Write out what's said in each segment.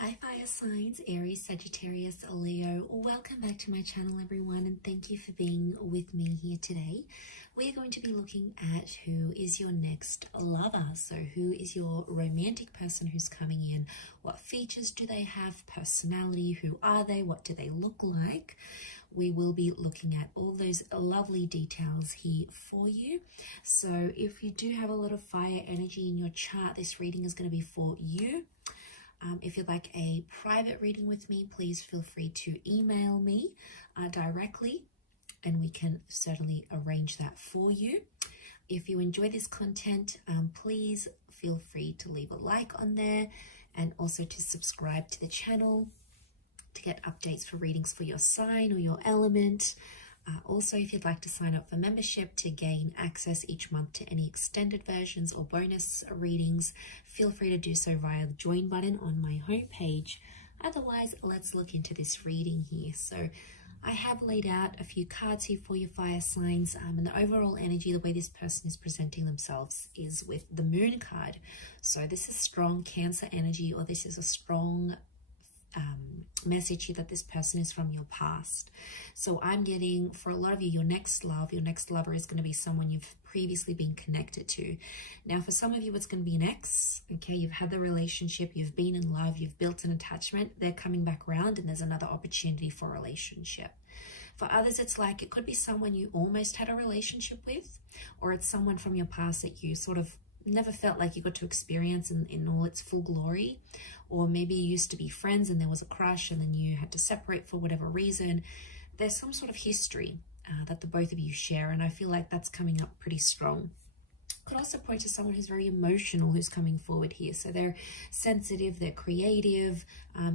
Hi fire signs, Aries, Sagittarius, Leo. Welcome back to my channel everyone, and thank you for being with me here today. We're going to be looking at who is your next lover. So who is your romantic person who's coming in? What features do they have? Personality, who are they? What do they look like? We will be looking at all those lovely details here for you. So if you do have a lot of fire energy in your chart, this reading is going to be for you. If you'd like a private reading with me, please feel free to email me directly, and we can certainly arrange that for you. If you enjoy this content, please feel free to leave a like on there and also to subscribe to the channel to get updates for readings for your sign or your element. Also, if you'd like to sign up for membership to gain access each month to any extended versions or bonus readings, feel free to do so via the join button on my homepage. Otherwise, let's look into this reading here. So I have laid out a few cards here for your fire signs, and the overall energy, the way this person is presenting themselves is with the Moon card. So this is strong Cancer energy, or this is a strong message here that this person is from your past. So I'm getting, for a lot of you, your next lover is going to be someone you've previously been connected to. Now for some of you, it's going to be an ex. Okay, you've had the relationship, you've been in love, you've built an attachment, they're coming back around and there's another opportunity for a relationship. For others, it's like it could be someone you almost had a relationship with, or it's someone from your past that you sort of never felt like you got to experience in all its full glory. Or maybe you used to be friends and there was a crush and then you had to separate for whatever reason. There's some sort of history that the both of you share, and I feel like that's coming up pretty strong. Could also point to someone who's very emotional who's coming forward here. So they're sensitive, they're creative,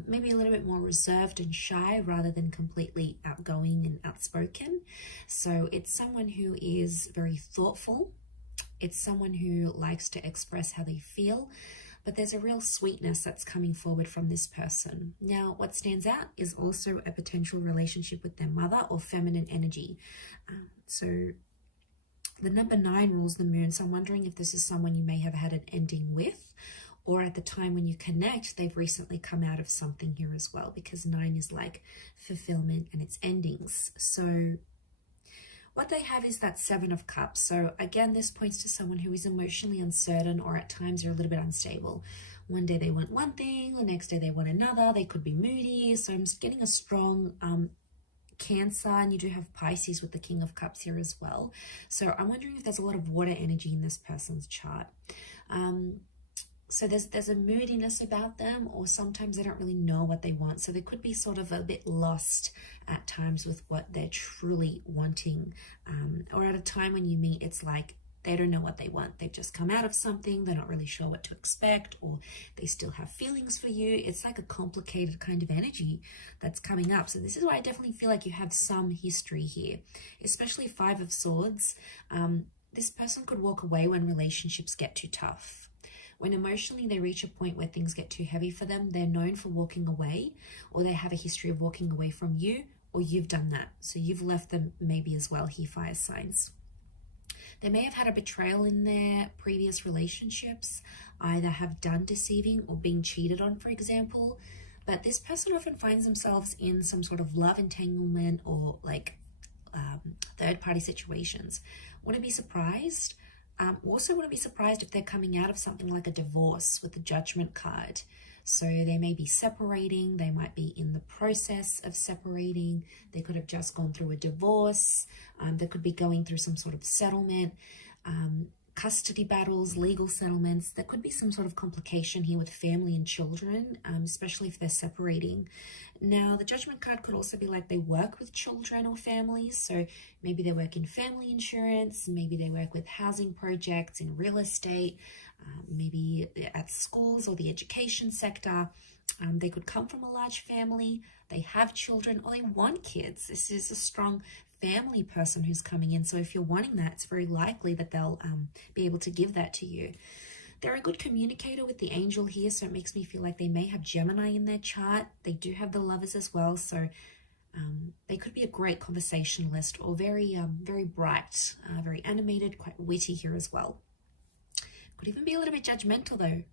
maybe a little bit more reserved and shy rather than completely outgoing and outspoken. So it's someone who is very thoughtful. It's someone who likes to express how they feel, but there's a real sweetness that's coming forward from this person. Now, what stands out is also a potential relationship with their mother or feminine energy. So the number 9 rules the Moon. So I'm wondering if this is someone you may have had an ending with, or at the time when you connect, they've recently come out of something here as well, because 9 is like fulfillment and its endings. So what they have is that 7 of Cups. So again, this points to someone who is emotionally uncertain, or at times they're a little bit unstable. One day they want one thing, the next day they want another. They could be moody. So I'm just getting a strong Cancer, and you do have Pisces with the King of Cups here as well. So I'm wondering if there's a lot of water energy in this person's chart. So there's a moodiness about them, or sometimes they don't really know what they want. So they could be sort of a bit lost at times with what they're truly wanting. Or at a time when you meet, it's like they don't know what they want. They've just come out of something. They're not really sure what to expect, or they still have feelings for you. It's like a complicated kind of energy that's coming up. So this is why I definitely feel like you have some history here, especially 5 of Swords. This person could walk away when relationships get too tough. When emotionally they reach a point where things get too heavy for them, they're known for walking away, or they have a history of walking away from you, or you've done that. So you've left them maybe as well here, fire signs. They may have had a betrayal in their previous relationships, either have done deceiving or being cheated on, for example. But this person often finds themselves in some sort of love entanglement or like third-party situations. Wouldn't be surprised. Also wouldn't be surprised if they're coming out of something like a divorce with the Judgment card. So they may be separating, they might be in the process of separating, they could have just gone through a divorce, they could be going through some sort of settlement, custody battles, legal settlements. There could be some sort of complication here with family and children, especially if they're separating. Now, the Judgment card could also be like they work with children or families. So maybe they work in family insurance, maybe they work with housing projects in real estate, maybe at schools or the education sector. They could come from a large family, they have children, or they want kids. This is a strong family person who's coming in. So if you're wanting that, it's very likely that they'll be able to give that to you. They're a good communicator with the angel here, so it makes me feel like they may have Gemini in their chart. They do have the Lovers as well, so they could be a great conversationalist, or very bright, very animated, quite witty here as well. Could even be a little bit judgmental though.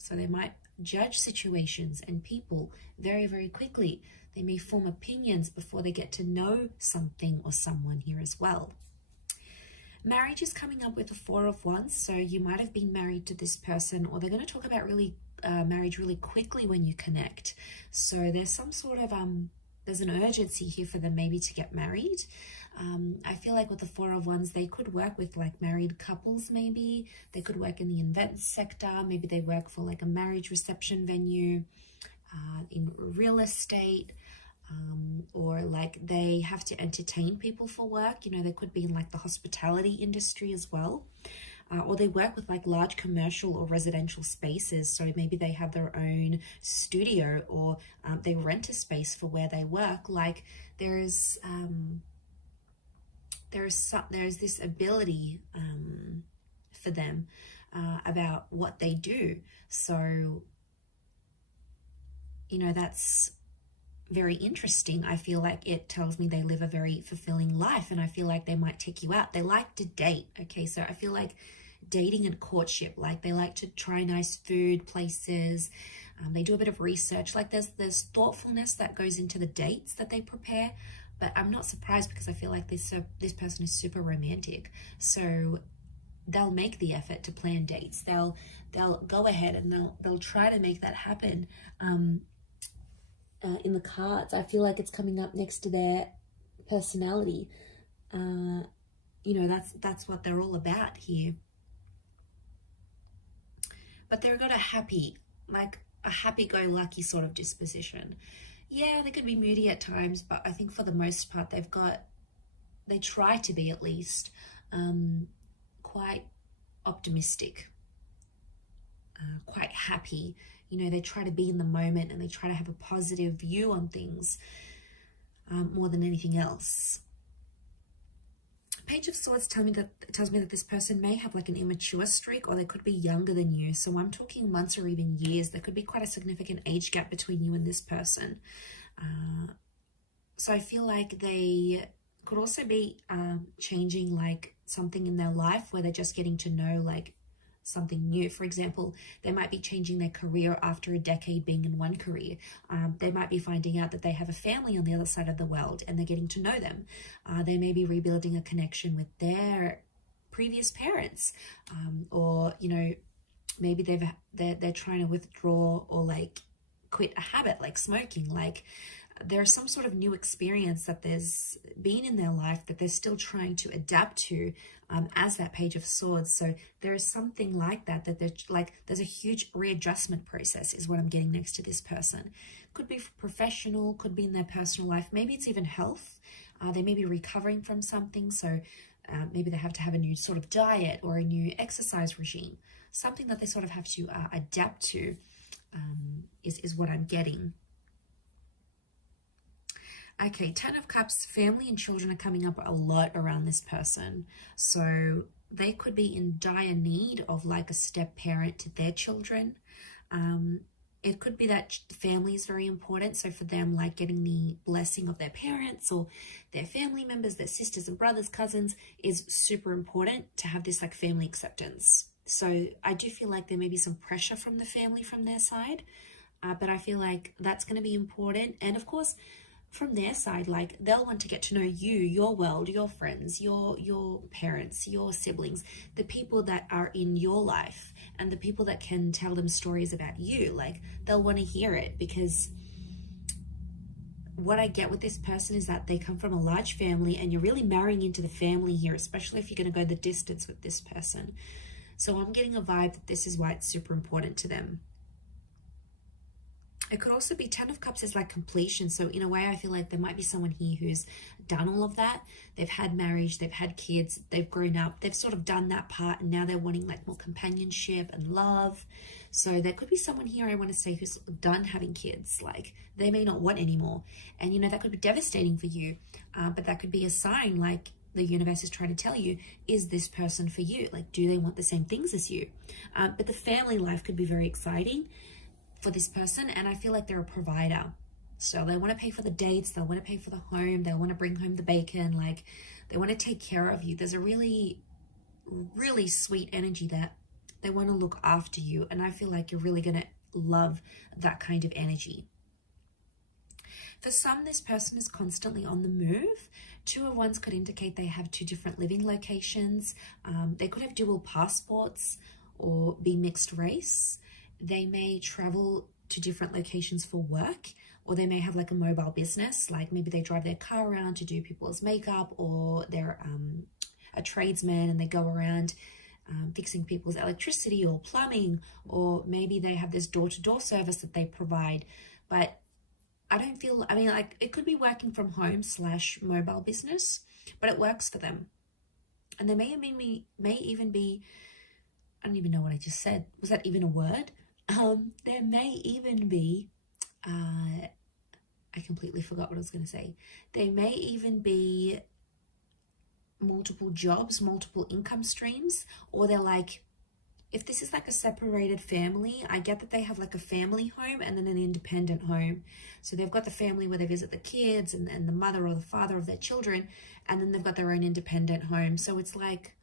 So they might judge situations and people very, very quickly. They may form opinions before they get to know something or someone here as well. Marriage is coming up with the Four of Wands, so you might have been married to this person, or they're going to talk about marriage really quickly when you connect. So there's some sort of there's an urgency here for them maybe to get married. I feel like with the Four of Wands, they could work with like married couples maybe. They could work in the events sector. Maybe they work for like a marriage reception venue, in real estate, or like they have to entertain people for work. You know, they could be in like the hospitality industry as well. Or they work with like large commercial or residential spaces. So maybe they have their own studio, or they rent a space for where they work. Like there's this ability for them about what they do. So, you know, that's very interesting. I feel like it tells me they live a very fulfilling life, and I feel like they might take you out. They like to date. Okay, so I feel like dating and courtship, like they like to try nice food places. They do a bit of research. Like there's thoughtfulness that goes into the dates that they prepare. But I'm not surprised, because I feel like this person is super romantic. So they'll make the effort to plan dates. They'll go ahead and they'll try to make that happen. In the cards, I feel like it's coming up next to their personality. You know, that's what they're all about here. But they've got a happy-go-lucky sort of disposition. Yeah, they can be moody at times, but I think for the most part, they try to be at least quite optimistic, quite happy. You know, they try to be in the moment, and they try to have a positive view on things more than anything else. Page of Swords tells me that this person may have like an immature streak, or they could be younger than you. So I'm talking months or even years. There could be quite a significant age gap between you and this person. So I feel like they could also be changing like something in their life, where they're just getting to know like something new. For example, they might be changing their career after a decade being in one career. They might be finding out that they have a family on the other side of the world, and they're getting to know them. They may be rebuilding a connection with their previous parents, or you know, maybe they're trying to withdraw or like quit a habit like smoking. Like there's some sort of new experience that there's been in their life that they're still trying to adapt to, as that Page of Swords. So there is something like that there's a huge readjustment process is what I'm getting next to this person. Could be professional, could be in their personal life. Maybe it's even health. They may be recovering from something. So maybe they have to have a new sort of diet or a new exercise regime, something that they sort of have to adapt to, is what I'm getting. Okay, Ten of Cups, family and children are coming up a lot around this person. So they could be in dire need of like a step parent to their children. It could be that family is very important. So for them, like getting the blessing of their parents or their family members, their sisters and brothers, cousins, is super important to have this like family acceptance. So I do feel like there may be some pressure from the family from their side, but I feel like that's going to be important. And of course, from their side, like they'll want to get to know you, your world, your friends, your parents, your siblings, the people that are in your life, and the people that can tell them stories about you. Like they'll want to hear it, because what I get with this person is that they come from a large family, and you're really marrying into the family here, especially if you're going to go the distance with this person. So I'm getting a vibe that this is why it's super important to them. It could also be Ten of Cups is like completion. So in a way, I feel like there might be someone here who's done all of that. They've had marriage, they've had kids, they've grown up, they've sort of done that part, and now they're wanting like more companionship and love. So there could be someone here, I want to say, who's done having kids. Like they may not want anymore. And you know, that could be devastating for you, but that could be a sign, like the universe is trying to tell you, is this person for you? Like, do they want the same things as you? But the family life could be very exciting for this person, and I feel like they're a provider. So they want to pay for the dates, they'll want to pay for the home, they'll want to bring home the bacon, like they want to take care of you. There's a really, really sweet energy that they want to look after you, and I feel like you're really going to love that kind of energy. For some, this person is constantly on the move. 2 of Wands could indicate they have 2 different living locations. They could have dual passports or be mixed race. They may travel to different locations for work, or they may have like a mobile business, like maybe they drive their car around to do people's makeup, or they're a tradesman and they go around fixing people's electricity or plumbing, or maybe they have this door-to-door service that they provide. But I don't feel, I mean, like it could be working from home / mobile business, but it works for them. And there may even be, I don't even know what I just said. Was that even a word? There may even be, I completely forgot what I was going to say. There may even be multiple jobs, multiple income streams, or they're like, if this is like a separated family, I get that they have like a family home and then an independent home. So they've got the family where they visit the kids and the mother or the father of their children, and then they've got their own independent home. So it's like,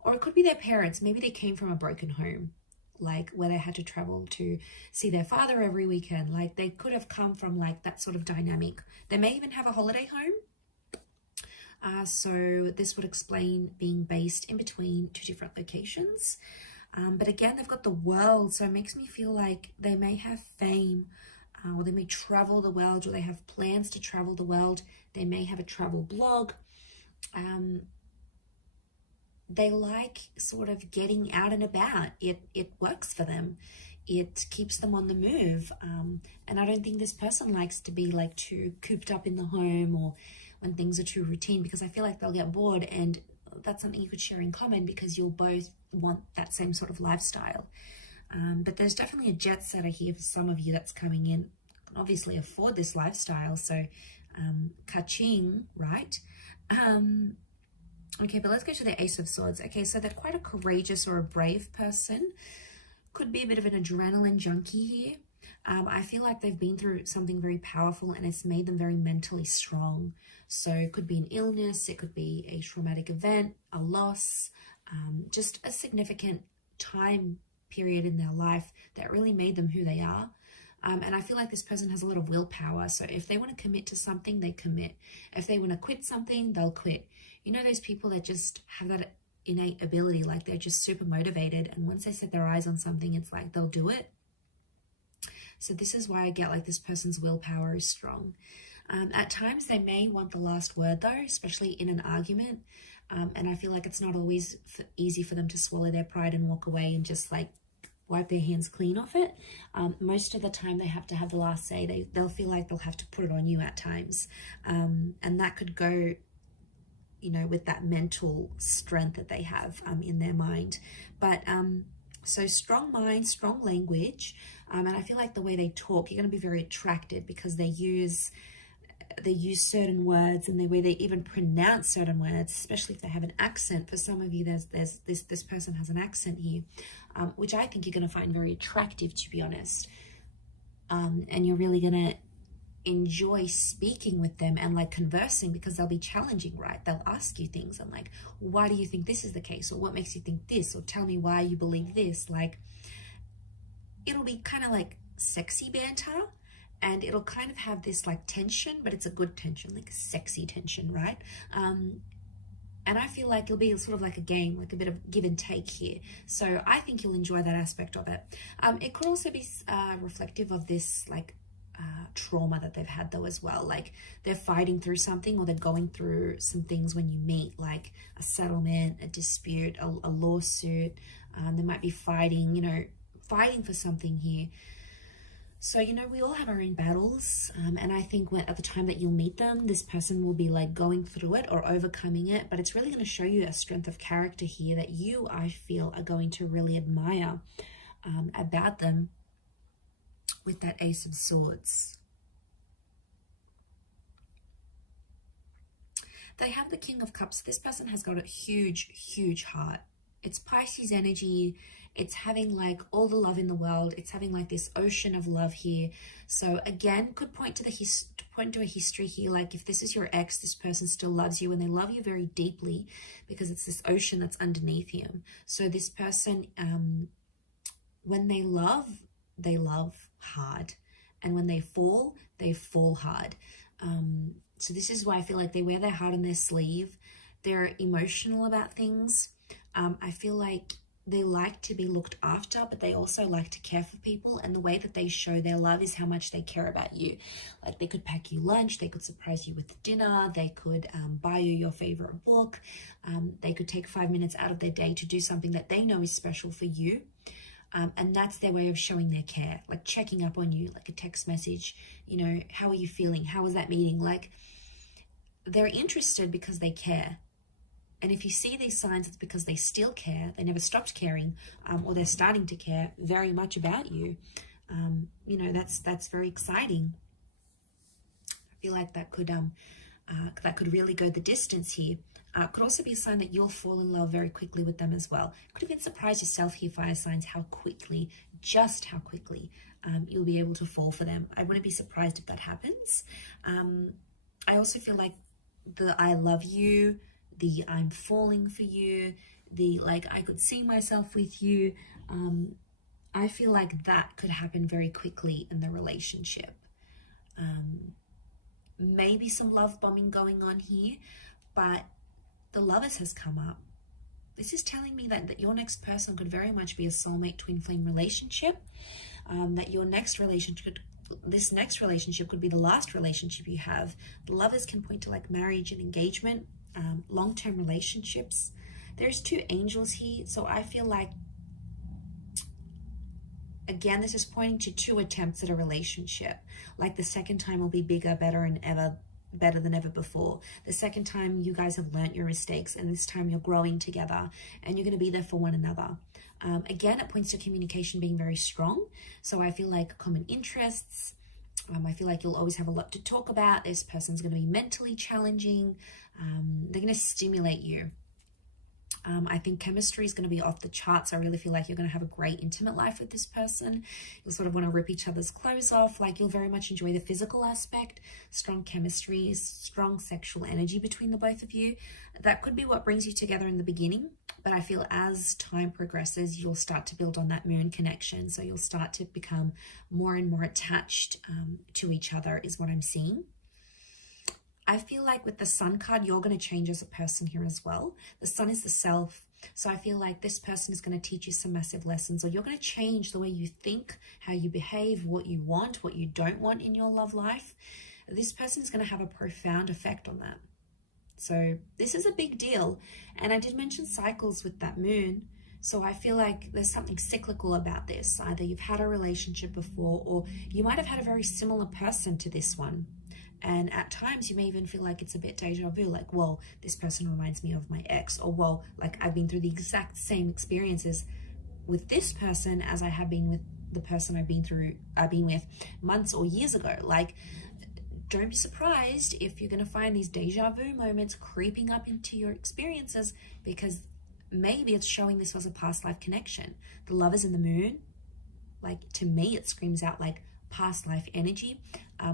or it could be their parents. Maybe they came from a broken home, like where they had to travel to see their father every weekend. Like they could have come from like that sort of dynamic. They may even have a holiday home. So this would explain being based in between 2 different locations. But again, they've got the world, so it makes me feel like they may have fame, or they may travel the world, or they have plans to travel the world. They may have a travel blog. They like sort of getting out and about. It works for them. It keeps them on the move. And I don't think this person likes to be like too cooped up in the home, or when things are too routine, because I feel like they'll get bored, and that's something you could share in common because you'll both want that same sort of lifestyle. But there's definitely a jet setter here for some of you that's coming in. Can obviously afford this lifestyle, so ka-ching, right? Okay, but let's go to the Ace of Swords. Okay, so they're quite a courageous or a brave person. Could be a bit of an adrenaline junkie here. I feel like they've been through something very powerful and it's made them very mentally strong. So it could be an illness, it could be a traumatic event, a loss, just a significant time period in their life that really made them who they are. And I feel like this person has a lot of willpower. So if they want to commit to something, they commit. If they want to quit something, they'll quit. You know, those people that just have that innate ability, like they're just super motivated. And once they set their eyes on something, it's like they'll do it. So this is why I get like this person's willpower is strong. At times they may want the last word though, especially in an argument. And I feel like it's not always easy for them to swallow their pride and walk away and just like wipe their hands clean off it. Most of the time they have to have the last say. They'll feel like they'll have to put it on you at times. And that could go, you know, with that mental strength that they have in their mind. But so strong mind, strong language. And I feel like the way they talk, you're going to be very attracted because they use certain words, and the way they even pronounce certain words, especially if they have an accent. For some of you, this person has an accent here, which I think you're going to find very attractive, to be honest. And you're really going to enjoy speaking with them and like conversing, because they'll be challenging, right? They'll ask you things and like, why do you think this is the case? Or what makes you think this? Or tell me why you believe this. Like, it'll be kind of like sexy banter. And it'll kind of have this like tension, but it's a good tension, like a sexy tension, right? And I feel like it'll be sort of like a game, like a bit of give and take here. So I think you'll enjoy that aspect of it. It could also be reflective of this like trauma that they've had though as well. Like they're fighting through something, or they're going through some things when you meet, like a settlement, a dispute, a lawsuit. They might be fighting, you know, fighting for something here. So, you know, we all have our own battles, and I think at the time that you'll meet them, this person will be like going through it or overcoming it, but it's really going to show you a strength of character here that you, I feel, are going to really admire about them with that Ace of Swords. They have the King of Cups. This person has got a huge, huge heart. It's Pisces energy. It's having like all the love in the world. It's having like this ocean of love here. So again, could point to a history here. Like if this is your ex, this person still loves you, and they love you very deeply because it's this ocean that's underneath him. So this person, when they love, they love hard. And when they fall hard. So this is why I feel like they wear their heart on their sleeve. They're emotional about things. I feel like they like to be looked after, but they also like to care for people. And the way that they show their love is how much they care about you. Like they could pack you lunch, they could surprise you with dinner, they could buy you your favorite book. They could take 5 minutes out of their day to do something that they know is special for you. And that's their way of showing their care, like checking up on you, like a text message, you know, how are you feeling? How was that meeting? Like they're interested because they care. And if you see these signs, it's because they still care. They never stopped caring, or they're starting to care very much about you. You know, that's very exciting. I feel like that could really go the distance here. Could also be a sign that you'll fall in love very quickly with them as well. Could even surprise yourself here, fire signs, just how quickly you'll be able to fall for them. I wouldn't be surprised if that happens. I also feel like the I love you, the I'm falling for you, the like I could see myself with you. I feel like that could happen very quickly in the relationship. Maybe some love bombing going on here, but the Lovers has come up. This is telling me that your next person could very much be a soulmate twin flame relationship, that this next relationship could be the last relationship you have. The Lovers can point to like marriage and engagement, long-term relationships. There's 2 angels here, so I feel like, again, this is pointing to 2 attempts at a relationship. Like the second time will be bigger, better than ever before. The second time you guys have learnt your mistakes, and this time you're growing together and you're going to be there for one another. Again, it points to communication being very strong. So I feel like common interests. I feel like you'll always have a lot to talk about. This person's going to be mentally challenging. They're going to stimulate you. I think chemistry is going to be off the charts. I really feel like you're going to have a great intimate life with this person. You'll sort of want to rip each other's clothes off. Like you'll very much enjoy the physical aspect, strong chemistry, strong sexual energy between the both of you. That could be what brings you together in the beginning. But I feel as time progresses, you'll start to build on that moon connection. So you'll start to become more and more attached to each other is what I'm seeing. I feel like with the Sun card, you're going to change as a person here as well. The Sun is the self. So I feel like this person is going to teach you some massive lessons, or you're going to change the way you think, how you behave, what you want, what you don't want in your love life. This person is going to have a profound effect on that. So this is a big deal. And I did mention cycles with that moon. So I feel like there's something cyclical about this. Either you've had a relationship before, or you might have had a very similar person to this one. And at times you may even feel like it's a bit deja vu, like, well, this person reminds me of my ex, or well, like I've been through the exact same experiences with this person as I have been with the person I've been with months or years ago. Like, don't be surprised if you're going to find these deja vu moments creeping up into your experiences, because maybe it's showing this was a past life connection. The Lovers in the moon, like to me, it screams out like past life energy,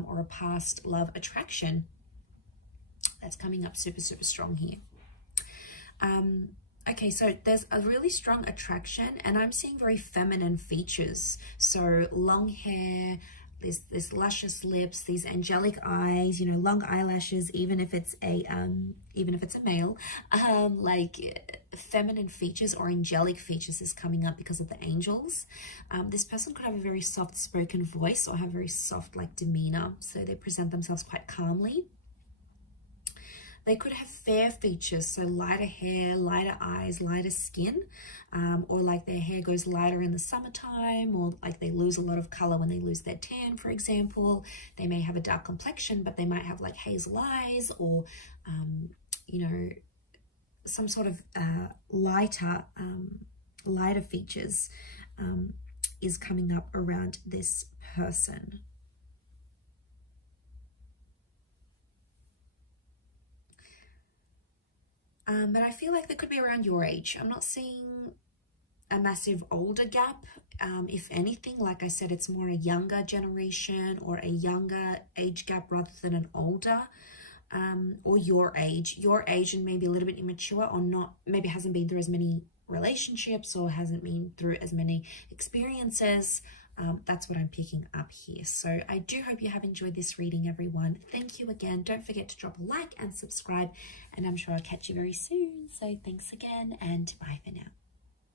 or a past love attraction that's coming up super, super strong here. Okay, so there's a really strong attraction, and I'm seeing very feminine features. So long hair, this luscious lips, these angelic eyes, you know, long eyelashes, even if it's a male, like feminine features or angelic features is coming up because of the angels. This person could have a very soft spoken voice or have very soft like demeanor, so they present themselves quite calmly. They could have fair features, so lighter hair, lighter eyes, lighter skin, or like their hair goes lighter in the summertime, or like they lose a lot of color when they lose their tan, for example. They may have a dark complexion, but they might have like hazel eyes, or, you know, some sort of lighter features is coming up around this person. But I feel like they could be around your age. I'm not seeing a massive older gap. If anything, like I said, it's more a younger generation or a younger age gap rather than an older, or your age and maybe a little bit immature, or not, maybe hasn't been through as many relationships or hasn't been through as many experiences. That's what I'm picking up here. So I do hope you have enjoyed this reading, everyone. Thank you again. Don't forget to drop a like and subscribe, and I'm sure I'll catch you very soon. So thanks again, and bye for now.